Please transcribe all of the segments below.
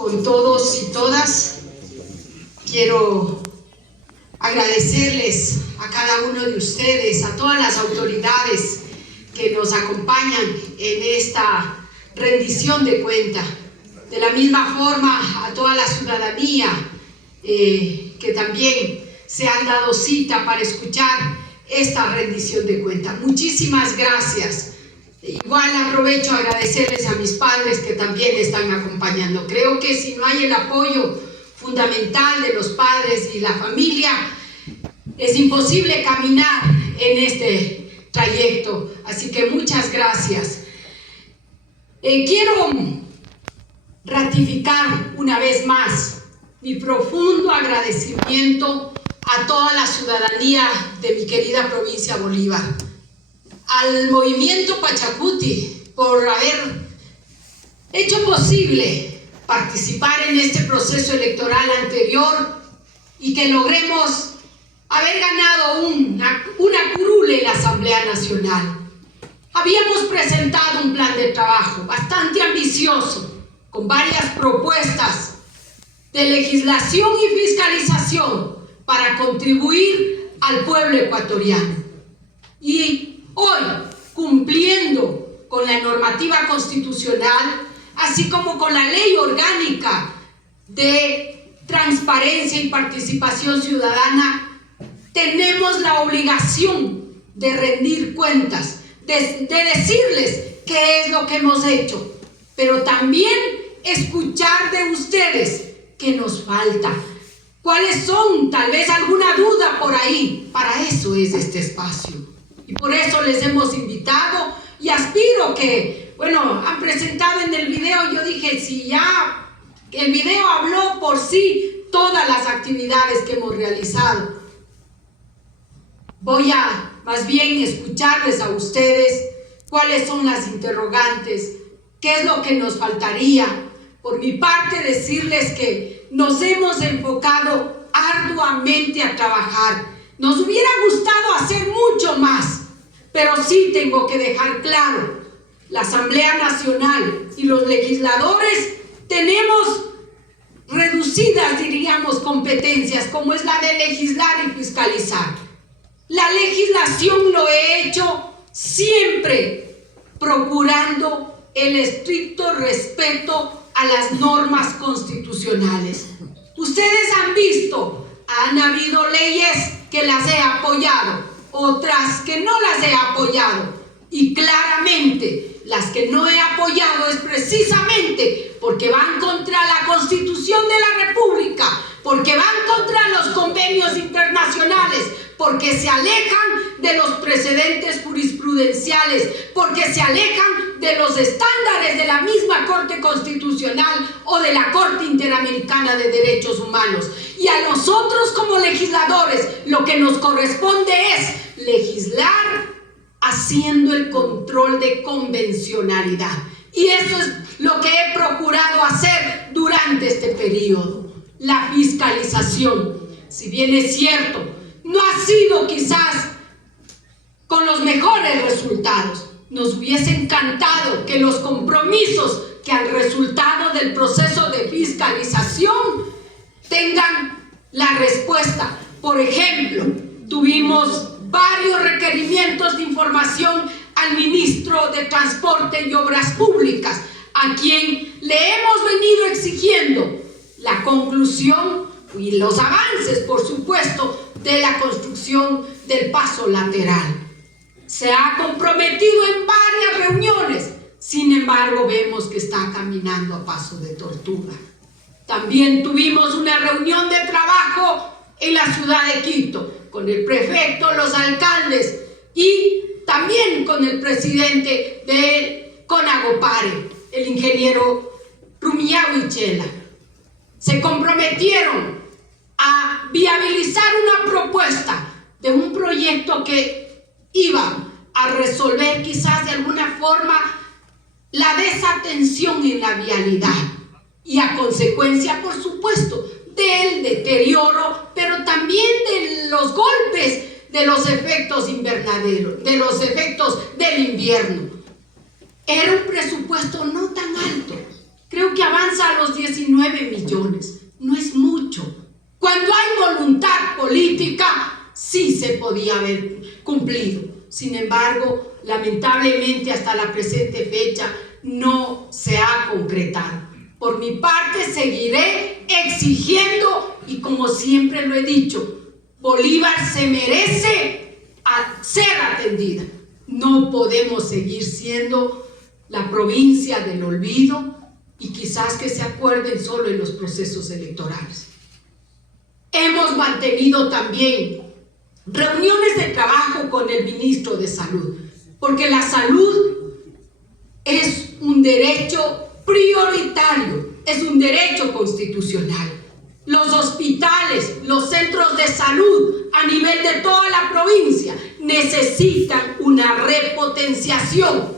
con todos y todas. Quiero agradecerles a cada uno de ustedes, a todas las autoridades que nos acompañan en esta rendición de cuenta. De la misma forma, a toda la ciudadanía que también se han dado cita para escuchar esta rendición de cuenta. Muchísimas gracias. Igual aprovecho a agradecerles a mis padres que también están acompañando. Creo que si no hay el apoyo fundamental de los padres y la familia, es imposible caminar en este trayecto. Así que muchas gracias. Quiero ratificar una vez más mi profundo agradecimiento a toda la ciudadanía de mi querida provincia Bolívar, al movimiento Pachacuti por haber hecho posible participar en este proceso electoral anterior y que logremos haber ganado una curul en la Asamblea Nacional. Habíamos presentado un plan de trabajo bastante ambicioso, con varias propuestas de legislación y fiscalización para contribuir al pueblo ecuatoriano. Y hoy, cumpliendo con la normativa constitucional, así como con la ley orgánica de transparencia y participación ciudadana, tenemos la obligación de rendir cuentas, de decirles qué es lo que hemos hecho, pero también escuchar de ustedes qué nos falta, cuáles son, tal vez alguna duda por ahí. Para eso es este espacio. Y por eso les hemos invitado y aspiro que, bueno, han presentado en el video, yo dije, si ya el video habló por sí todas las actividades que hemos realizado, voy a más bien escucharles a ustedes cuáles son las interrogantes, qué es lo que nos faltaría. Por mi parte, decirles que nos hemos enfocado arduamente a trabajar. Nos hubiera gustado hacer mucho más, pero sí tengo que dejar claro, la Asamblea Nacional y los legisladores tenemos reducidas, diríamos, competencias, como es la de legislar y fiscalizar. La legislación lo he hecho siempre procurando el estricto respeto a las normas constitucionales. Ustedes han visto, han habido leyes que las he apoyado, otras que no las he apoyado, y claramente las que no he apoyado es precisamente porque van contra la Constitución de la República, porque van contra los convenios internacionales, porque se alejan de los precedentes jurisprudenciales, porque se alejan de los estándares de la misma Corte Constitucional o de la Corte Interamericana de Derechos Humanos. Y a nosotros como legisladores lo que nos corresponde es legislar haciendo el control de convencionalidad. Y eso es lo que he procurado hacer durante este periodo. La fiscalización, si bien es cierto, no ha sido quizás con los mejores resultados. Nos hubiese encantado que los compromisos que han resultado del proceso de fiscalización tengan la respuesta. Por ejemplo, tuvimos varios requerimientos de información al ministro de Transporte y Obras Públicas, a quien le hemos venido exigiendo la conclusión y los avances, por supuesto, de la construcción del paso lateral. Se ha comprometido en varias reuniones, sin embargo vemos que está caminando a paso de tortuga. También tuvimos una reunión de trabajo en la ciudad de Quito, con el prefecto, los alcaldes y también con el presidente de Conagopare, el ingeniero Rumiñahui Chela. Se comprometieron a viabilizar una propuesta de un proyecto que iba a resolver quizás de alguna forma la desatención en la vialidad y a consecuencia, por supuesto, del deterioro, pero también de los golpes de los efectos invernaderos, de los efectos del invierno. Era un presupuesto no tan alto, creo que avanza a los 19 podía haber cumplido. Sin embargo, lamentablemente hasta la presente fecha no se ha concretado. Por mi parte seguiré exigiendo, y como siempre lo he dicho, Bolívar se merece ser atendida. No podemos seguir siendo la provincia del olvido y quizás que se acuerden solo en los procesos electorales. Hemos mantenido también reuniones de trabajo con el ministro de Salud, porque la salud es un derecho prioritario, es un derecho constitucional. Los hospitales, los centros de salud a nivel de toda la provincia necesitan una repotenciación,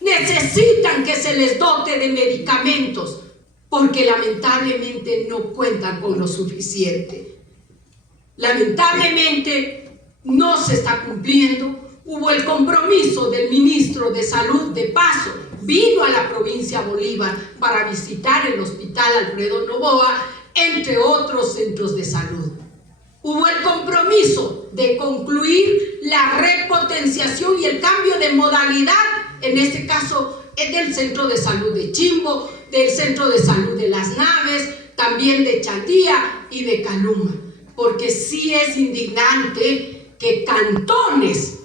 necesitan que se les dote de medicamentos, porque lamentablemente no cuentan con lo suficiente. Lamentablemente no se está cumpliendo. Hubo el compromiso del ministro de Salud, de paso, vino a la provincia Bolívar para visitar el Hospital Alfredo Noboa, entre otros centros de salud. Hubo el compromiso de concluir la repotenciación y el cambio de modalidad, en este caso del Centro de Salud de Chimbo, del Centro de Salud de Las Naves, también de Chandía y de Caluma, porque sí es indignante que cantones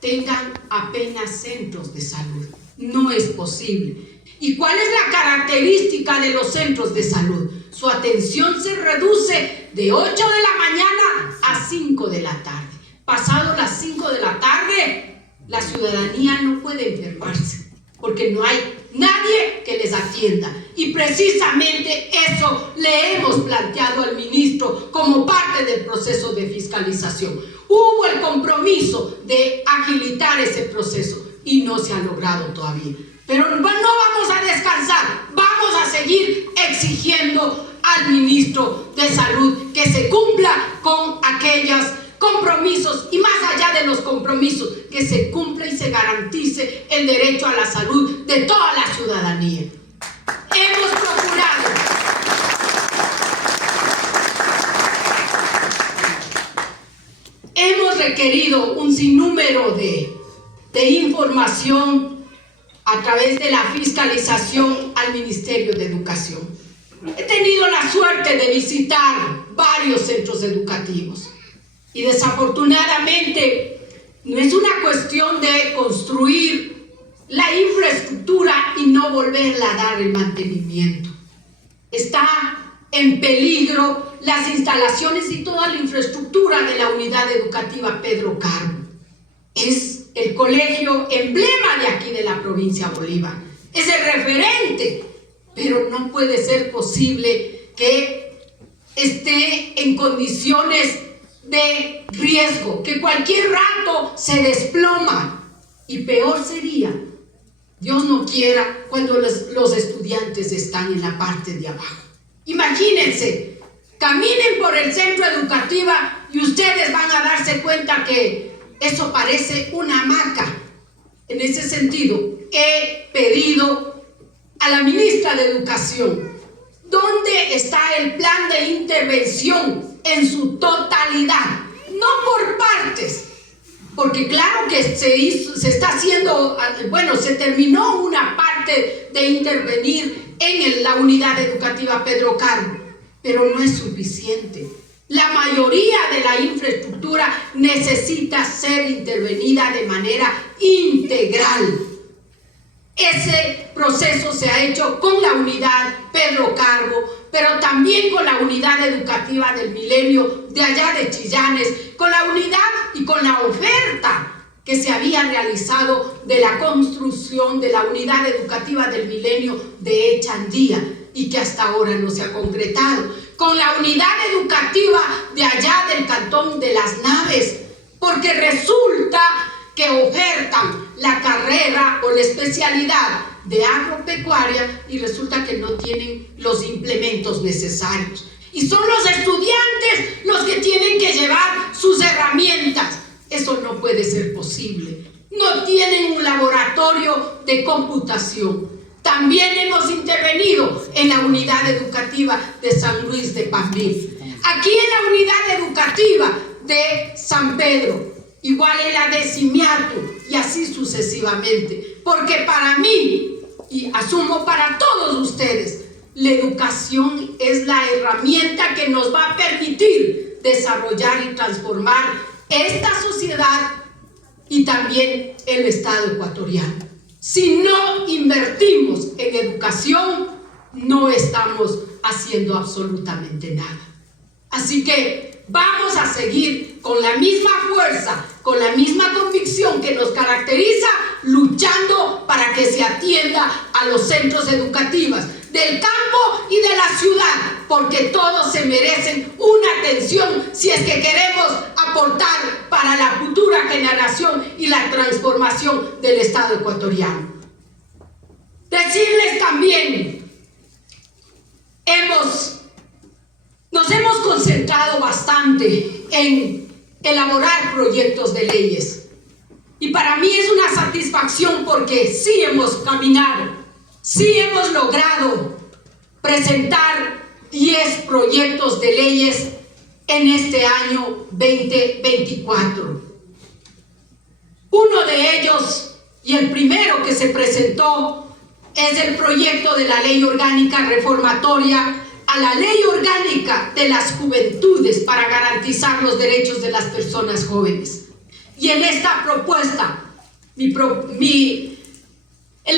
tengan apenas centros de salud. No es posible. ¿Y cuál es la característica de los centros de salud? Su atención se reduce de 8 de la mañana a 5 de la tarde. Pasado las 5 de la tarde, la ciudadanía no puede enfermarse, porque no hay nadie que les atienda. Y precisamente eso le hemos planteado al ministro como parte del proceso de fiscalización. Hubo el compromiso de agilitar ese proceso y no se ha logrado todavía. Pero no vamos a descansar, vamos a seguir exigiendo al ministro de Salud que se cumpla con aquellos compromisos y más allá de los compromisos, que se cumpla y se garantice el derecho a la salud de toda la ciudadanía. Hemos procurado hemos requerido un sinnúmero de información a través de la fiscalización al Ministerio de Educación. He tenido la suerte de visitar varios centros educativos y desafortunadamente no es una cuestión de construir la infraestructura y no volverla a dar el mantenimiento. Está en peligro las instalaciones y toda la infraestructura de la unidad educativa Pedro Carbo. Es el colegio emblema de aquí de la provincia Bolívar. Es el referente, pero no puede ser posible que esté en condiciones de riesgo, que cualquier rato se desploma. Y peor sería, Dios no quiera, cuando los estudiantes están en la parte de abajo. Imagínense, caminen por el centro educativo y ustedes van a darse cuenta que eso parece una hamaca. En ese sentido, he pedido a la ministra de Educación, ¿dónde está el plan de intervención en su totalidad? No por partes, porque claro que se está haciendo, bueno, se terminó una parte de intervenir en la unidad educativa Pedro Carbo, pero no es suficiente. La mayoría de la infraestructura necesita ser intervenida de manera integral. Ese proceso se ha hecho con la unidad Pedro Carbo, pero también con la unidad educativa del Milenio de allá de Chillanes, con la unidad y con la oferta que se había realizado de la construcción de la unidad educativa del Milenio de Chandía y que hasta ahora no se ha concretado, con la unidad educativa de allá del cantón de Las Naves, porque resulta que ofertan la carrera o la especialidad de agropecuaria y resulta que no tienen los implementos necesarios. Y son los estudiantes los que tienen que llevar sus herramientas. Eso no puede ser posible. No tienen un laboratorio de computación. También hemos intervenido en la unidad educativa de San Luis de Pambín. Aquí en la unidad educativa de San Pedro, igual el adecimiato y así sucesivamente. Porque para mí, y asumo para todos ustedes, la educación es la herramienta que nos va a permitir desarrollar y transformar esta sociedad y también el Estado ecuatoriano. Si no invertimos en educación, no estamos haciendo absolutamente nada. Así que vamos a seguir con la misma fuerza, con la misma convicción que nos caracteriza, luchando para que se atienda a los centros educativos del campo y de la ciudad, porque todos se merecen una atención si es que queremos aportar para la futura generación y la transformación del Estado ecuatoriano. Decirles también, nos hemos concentrado bastante en elaborar proyectos de leyes. Y para mí es una satisfacción porque sí hemos caminado, sí hemos logrado presentar 10 proyectos de leyes en este año 2024. Uno de ellos, y el primero que se presentó, es el proyecto de la Ley Orgánica Reformatoria a la Ley Orgánica de las Juventudes para garantizar los derechos de las personas jóvenes. Y en esta propuesta, el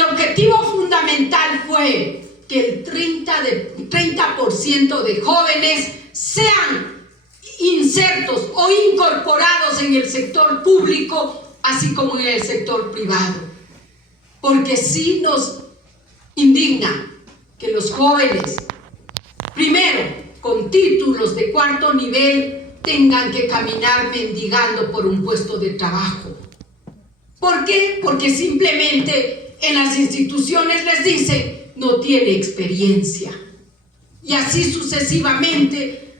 objetivo fundamental fue que el 30% de jóvenes sean insertos o incorporados en el sector público, así como en el sector privado. Porque sí nos indigna que los jóvenes, primero, con títulos de cuarto nivel, tengan que caminar mendigando por un puesto de trabajo. ¿Por qué? Porque simplemente en las instituciones les dicen, no tiene experiencia. Y así sucesivamente,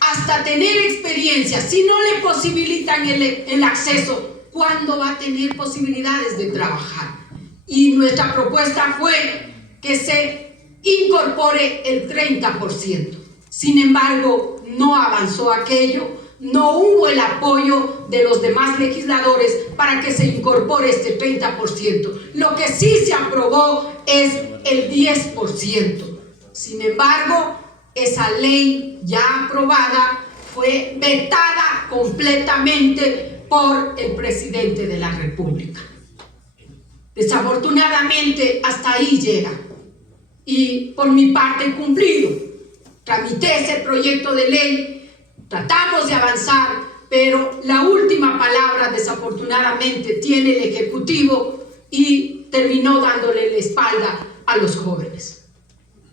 hasta tener experiencia, si no le posibilitan el acceso, ¿cuándo va a tener posibilidades de trabajar? Y nuestra propuesta fue que se incorpore el 30%. Sin embargo, no avanzó aquello, no hubo el apoyo de los demás legisladores para que se incorpore este 30%. Lo que sí se aprobó es el 10%. Sin embargo, esa ley ya aprobada fue vetada completamente por el presidente de la República. Desafortunadamente, hasta ahí llega. Y por mi parte he cumplido. Tramité ese proyecto de ley, tratamos de avanzar, pero la última palabra desafortunadamente tiene el Ejecutivo y terminó dándole la espalda a los jóvenes.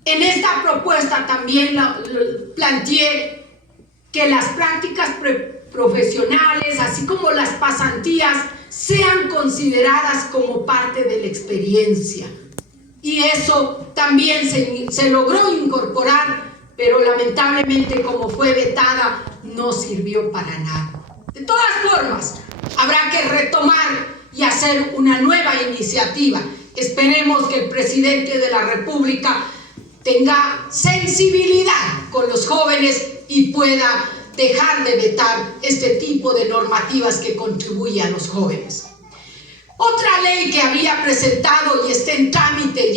En esta propuesta también planteé que las prácticas profesionales, así como las pasantías, sean consideradas como parte de la experiencia. Y eso también se logró incorporar, pero lamentablemente, como fue vetada, no sirvió para nada. De todas formas, habrá que retomar y hacer una nueva iniciativa. Esperemos que el presidente de la República tenga sensibilidad con los jóvenes y pueda dejar de vetar este tipo de normativas que contribuyen a los jóvenes. Otra ley que había presentado y está en trámite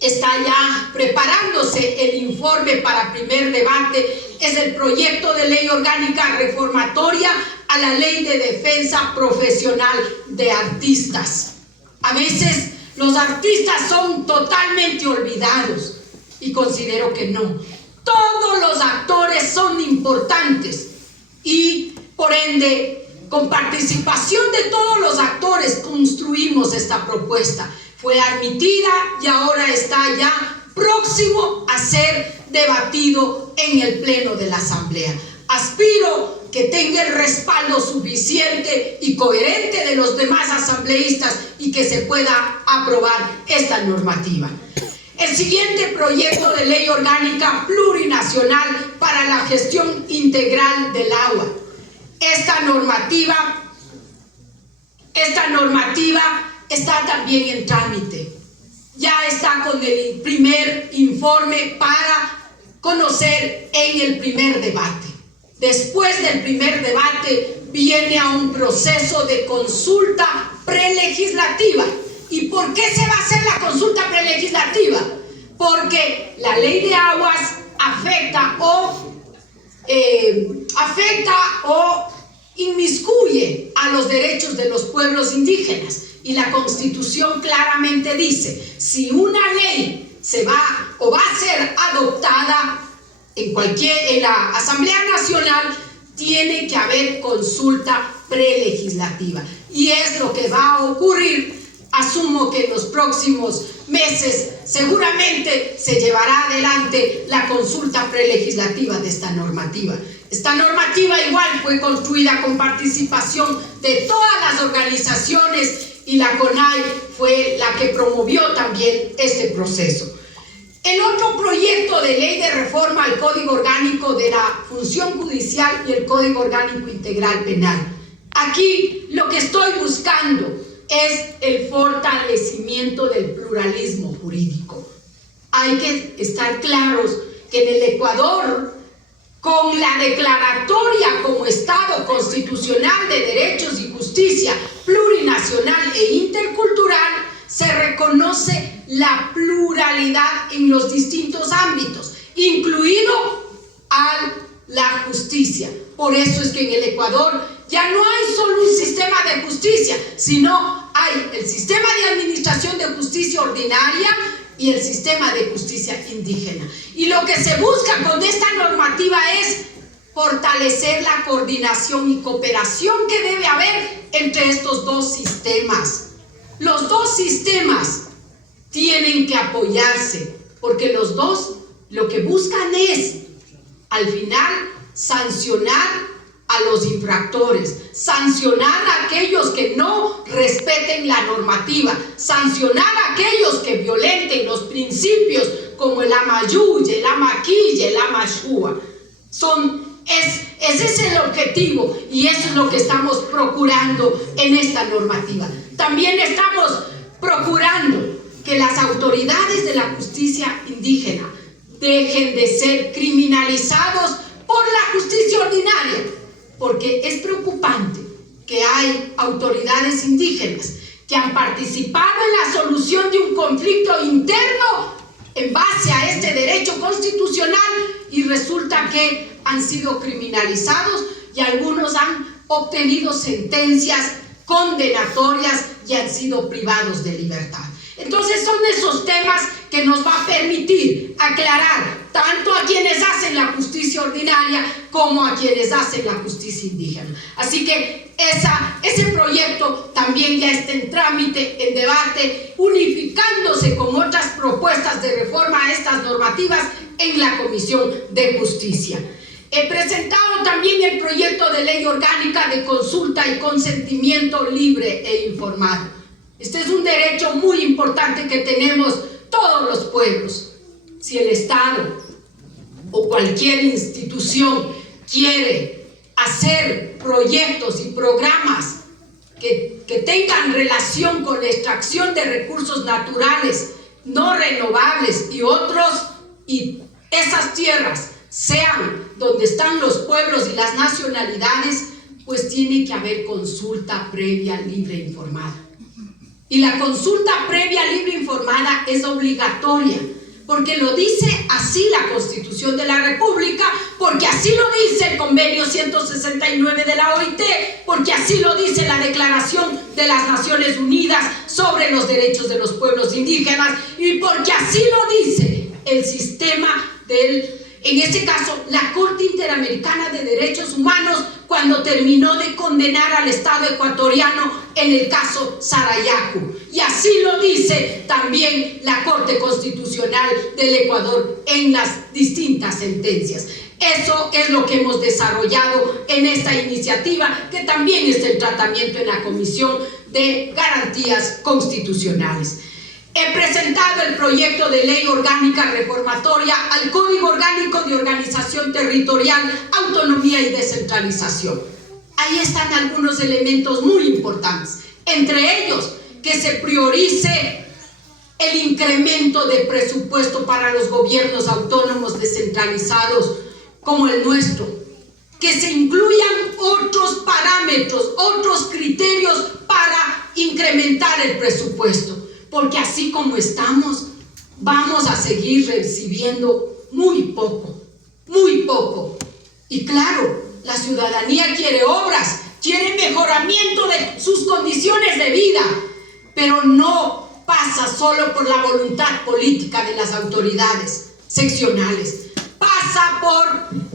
está ya preparándose el informe para primer debate, es el proyecto de ley orgánica reformatoria a la ley de defensa profesional de artistas. A veces los artistas son totalmente olvidados y considero que no. Todos los actores son importantes y por ende, con participación de todos los actores construimos esta propuesta. Fue admitida y ahora está ya próximo a ser debatido en el Pleno de la Asamblea. Aspiro que tenga el respaldo suficiente y coherente de los demás asambleístas y que se pueda aprobar esta normativa. El siguiente proyecto de ley orgánica plurinacional para la gestión integral del agua. Esta normativa está también en trámite. Ya está con el primer informe para conocer en el primer debate. Después del primer debate viene a un proceso de consulta prelegislativa. ¿Y por qué se va a hacer la consulta prelegislativa? Porque la ley de aguas afecta o inmiscuye a los derechos de los pueblos indígenas, y la Constitución claramente dice: si una ley va a ser adoptada en la Asamblea Nacional, tiene que haber consulta prelegislativa, y es lo que va a ocurrir. Asumo que en los próximos meses seguramente se llevará adelante la consulta prelegislativa de esta normativa. Esta normativa igual fue construida con participación de todas las organizaciones, y la CONAI fue la que promovió también este proceso. El otro proyecto de ley de reforma al Código Orgánico de la Función Judicial y el Código Orgánico Integral Penal. Aquí lo que estoy buscando es el fortalecimiento del pluralismo jurídico. Hay que estar claros que en el Ecuador, con la declaratoria como Estado constitucional de derechos y justicia plurinacional e intercultural, se reconoce la pluralidad en los distintos ámbitos, incluido a la justicia. Por eso es que en el Ecuador ya no hay solo un sistema de justicia, sino hay el sistema de administración de justicia ordinaria y el sistema de justicia indígena. Y lo que se busca con esta normativa es fortalecer la coordinación y cooperación que debe haber entre estos dos sistemas. Los dos sistemas tienen que apoyarse, porque los dos lo que buscan es, al final, sancionar a los infractores, sancionar a aquellos que no respeten la normativa, sancionar a aquellos que violenten los principios como el amayuye, el amaquille, el amashua. Ese es el objetivo, y eso es lo que estamos procurando en esta normativa. También estamos procurando que las autoridades de la justicia indígena dejen de ser criminalizados por la justicia ordinaria, porque es preocupante que hay autoridades indígenas que han participado en la solución de un conflicto interno en base a este derecho constitucional, y resulta que han sido criminalizados y algunos han obtenido sentencias condenatorias y han sido privados de libertad. Entonces son esos temas que nos va a permitir aclarar tanto a quienes hacen la justicia ordinaria como a quienes hacen la justicia indígena. Así que ese proyecto también ya está en trámite, en debate, unificándose con otras propuestas de reforma a estas normativas en la Comisión de Justicia. He presentado también el proyecto de ley orgánica de consulta y consentimiento libre e informado. Este es un derecho muy importante que tenemos todos los pueblos. Si el Estado o cualquier institución quiere hacer proyectos y programas que tengan relación con la extracción de recursos naturales no renovables y otros, y esas tierras sean donde están los pueblos y las nacionalidades, pues tiene que haber consulta previa, libre e informada. Y la consulta previa, libre e informada es obligatoria, porque lo dice así la Constitución de la República, porque así lo dice el Convenio 169 de la OIT, porque así lo dice la Declaración de las Naciones Unidas sobre los Derechos de los Pueblos Indígenas, y porque así lo dice el sistema en este caso, la Corte Interamericana de Derechos Humanos, cuando terminó de condenar al Estado ecuatoriano en el caso Sarayaku. Y así lo dice también la Corte Constitucional del Ecuador en las distintas sentencias. Eso es lo que hemos desarrollado en esta iniciativa, que también está en tratamiento en la Comisión de Garantías Constitucionales. He presentado el proyecto de ley orgánica reformatoria al Código Orgánico de Organización Territorial, Autonomía y Descentralización. Ahí están algunos elementos muy importantes, entre ellos que se priorice el incremento de presupuesto para los gobiernos autónomos descentralizados como el nuestro, que se incluyan otros parámetros, otros criterios para incrementar el presupuesto, porque así como estamos, vamos a seguir recibiendo muy poco, muy poco. Y claro, la ciudadanía quiere obras, quiere mejoramiento de sus condiciones de vida, pero no pasa solo por la voluntad política de las autoridades seccionales. Pasa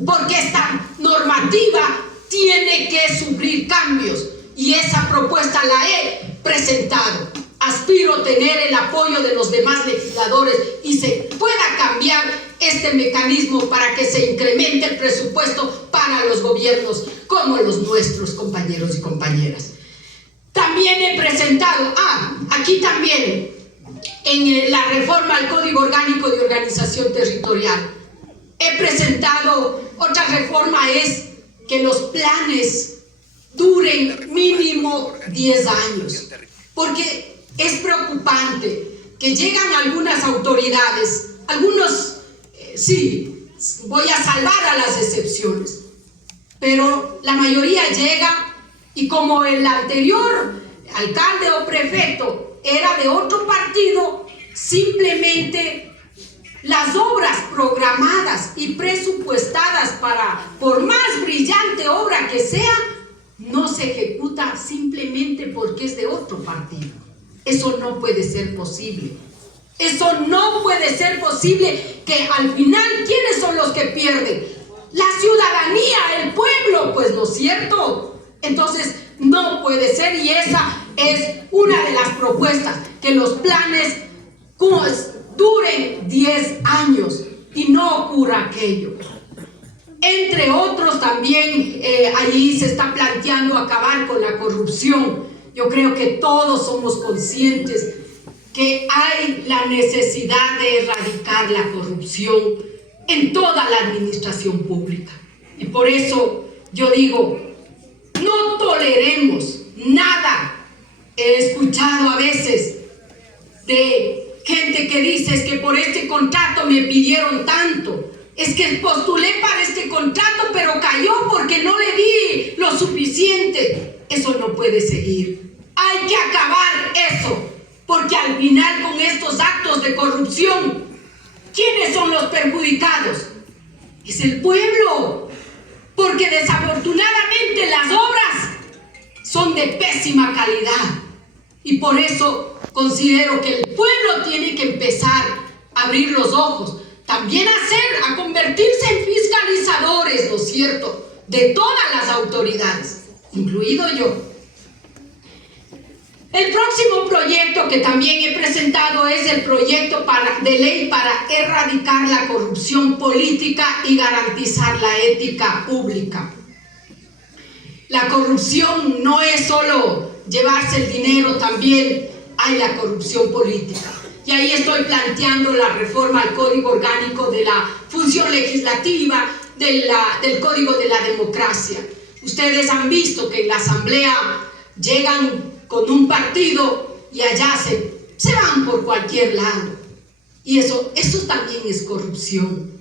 porque esta normativa tiene que sufrir cambios, y esa propuesta la he presentado. Aspiro tener el apoyo de los demás legisladores y se pueda cambiar este mecanismo para que se incremente el presupuesto para los gobiernos como los nuestros, compañeros y compañeras. También he presentado, aquí también, en la reforma al Código Orgánico de Organización Territorial, he presentado otra reforma, es que los planes duren mínimo 10 años, porque es preocupante que llegan algunas autoridades, algunos, sí, voy a salvar a las excepciones, pero la mayoría llega y como el anterior alcalde o prefecto era de otro partido, simplemente las obras programadas y presupuestadas por más brillante obra que sea, no se ejecuta simplemente porque es de otro partido. Eso no puede ser posible. Eso no puede ser posible, que al final, ¿quiénes son los que pierden? La ciudadanía, el pueblo, pues, ¿no es cierto? Entonces, no puede ser, y esa es una de las propuestas, que los planes duren 10 años y no ocurra aquello. Entre otros, también allí se está planteando acabar con la corrupción. Yo creo que todos somos conscientes que hay la necesidad de erradicar la corrupción en toda la administración pública. Y por eso yo digo, no toleremos nada. He escuchado a veces de gente que dice, es que por este contrato me pidieron tanto, es que postulé para este contrato pero cayó porque no le di lo suficiente. Eso no puede seguir. Hay que acabar eso, porque al final, con estos actos de corrupción, ¿quiénes son los perjudicados? Es el pueblo, porque desafortunadamente las obras son de pésima calidad, y por eso considero que el pueblo tiene que empezar a abrir los ojos, también a convertirse en fiscalizadores, ¿no es cierto?, de todas las autoridades, incluido yo. El próximo proyecto que también he presentado es el proyecto de ley para erradicar la corrupción política y garantizar la ética pública. La corrupción no es solo llevarse el dinero, también hay la corrupción política. Y ahí estoy planteando la reforma al Código Orgánico de la Función Legislativa, del Código de la Democracia. Ustedes han visto que en la Asamblea llegan con un partido y allá se van por cualquier lado. Y eso también es corrupción.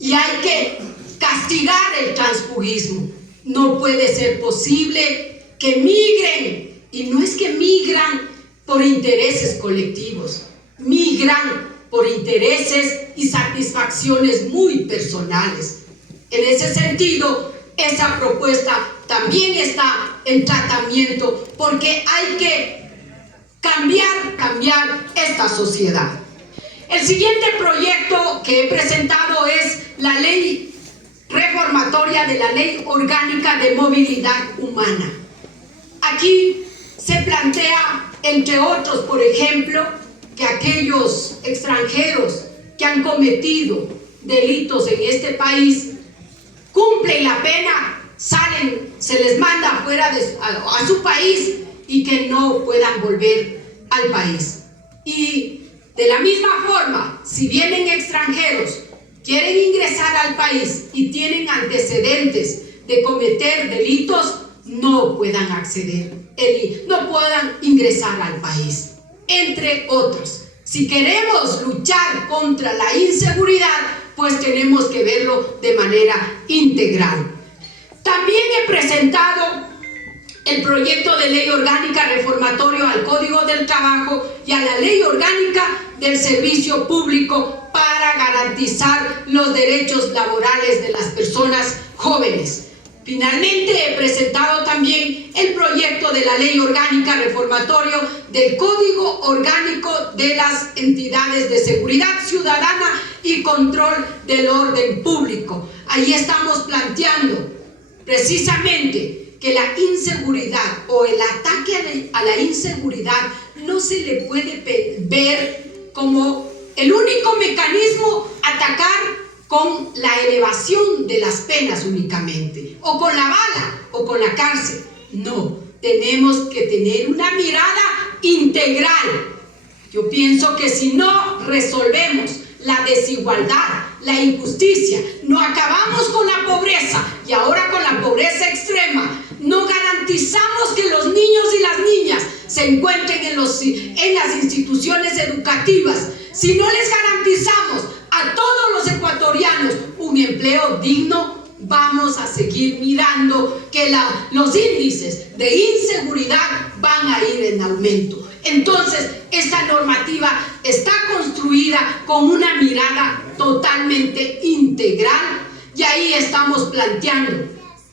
Y hay que castigar el transfugismo. No puede ser posible que migren, y no es que migran por intereses colectivos, migran por intereses y satisfacciones muy personales. En ese sentido, esa propuesta también está en tratamiento, porque hay que cambiar esta sociedad. El siguiente proyecto que he presentado es la ley reformatoria de la Ley Orgánica de Movilidad Humana. Aquí se plantea, entre otros, por ejemplo, que aquellos extranjeros que han cometido delitos en este país cumplen la pena, salen, se les manda fuera a su país, y que no puedan volver al país. Y de la misma forma, si vienen extranjeros, quieren ingresar al país y tienen antecedentes de cometer delitos, no puedan no puedan ingresar al país, entre otros. Si queremos luchar contra la inseguridad, pues tenemos que verlo de manera integral. También he presentado el proyecto de ley orgánica reformatorio al Código del Trabajo y a la ley orgánica del servicio público para garantizar los derechos laborales de las personas jóvenes. Finalmente, he presentado también el proyecto de la ley orgánica reformatorio del Código Orgánico de las Entidades de Seguridad Ciudadana y Control del Orden Público. Ahí estamos planteando precisamente que la inseguridad o el ataque a la inseguridad no se le puede ver como el único mecanismo atacar con la elevación de las penas únicamente, o con la bala, o con la cárcel. No, tenemos que tener una mirada integral. Yo pienso que si no resolvemos la desigualdad, la injusticia, no acabamos con la pobreza y ahora con la pobreza extrema, no garantizamos que los niños y las niñas se encuentren en las instituciones educativas, si no les garantizamos a todos los ecuatorianos un empleo digno, vamos a seguir mirando que los índices de inseguridad van a ir en aumento. Entonces, esta normativa está construida con una mirada totalmente integral y ahí estamos planteando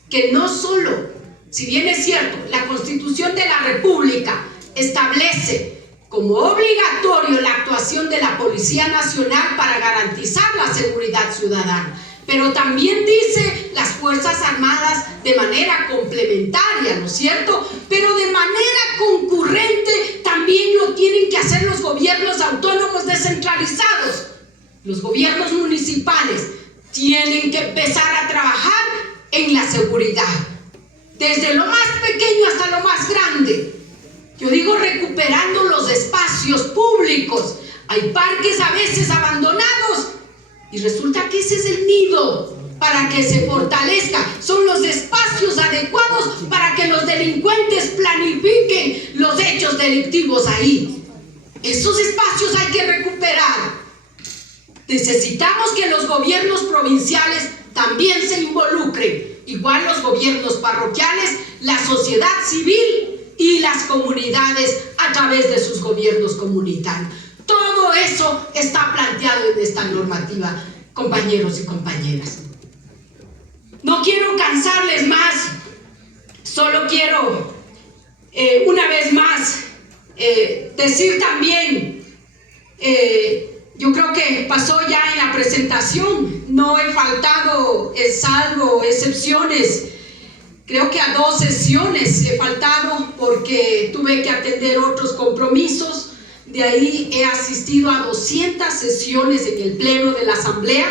que no solo, si bien es cierto, la Constitución de la República establece como obligatorio la actuación de la Policía Nacional para garantizar la seguridad ciudadana, pero también dice las Fuerzas Armadas de manera complementaria, ¿no es cierto? Pero de manera concurrente también lo tienen que hacer los gobiernos autónomos descentralizados. Los gobiernos municipales tienen que empezar a trabajar en la seguridad, desde lo más pequeño hasta lo más grande. Yo digo recuperando los espacios públicos. Hay parques a veces abandonados y resulta que ese es el nido para que se fortalezca. Son los espacios adecuados para que los delincuentes planifiquen los hechos delictivos ahí. Esos espacios hay que recuperar. Necesitamos que los gobiernos provinciales también se involucren, igual los gobiernos parroquiales, la sociedad civil y las comunidades a través de sus gobiernos comunitarios. Todo eso está planteado en esta normativa, compañeros y compañeras. No quiero cansarles más, solo quiero una vez más decir también, yo creo que pasó ya en la presentación, no he faltado, salvo excepciones. Creo que a 2 sesiones he faltado porque tuve que atender otros compromisos. De ahí he asistido a 200 sesiones en el Pleno de la Asamblea,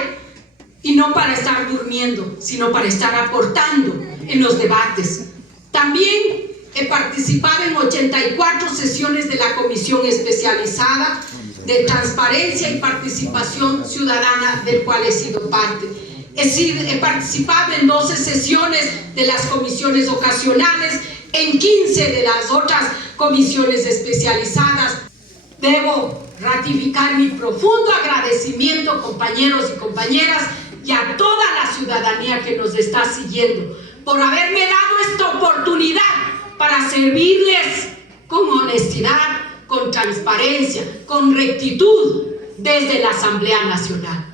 y no para estar durmiendo, sino para estar aportando en los debates. También he participado en 84 sesiones de la Comisión Especializada de Transparencia y Participación Ciudadana, del cual he sido parte. He participado en 12 sesiones de las comisiones ocasionales, en 15 de las otras comisiones especializadas. Debo ratificar mi profundo agradecimiento, compañeros y compañeras, y a toda la ciudadanía que nos está siguiendo, por haberme dado esta oportunidad para servirles con honestidad, con transparencia, con rectitud desde la Asamblea Nacional.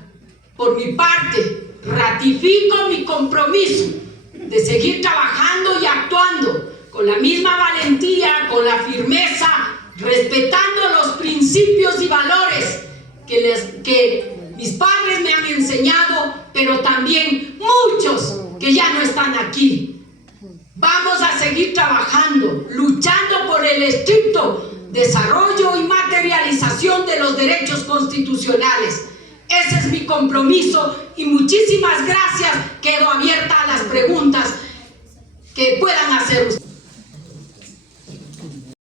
Por mi parte, ratifico mi compromiso de seguir trabajando y actuando con la misma valentía, con la firmeza, respetando los principios y valores que mis padres me han enseñado, pero también muchos que ya no están aquí. Vamos a seguir trabajando, luchando por el estricto desarrollo y materialización de los derechos constitucionales. Ese es mi compromiso y muchísimas gracias. Quedo abierta a las preguntas que puedan hacer ustedes.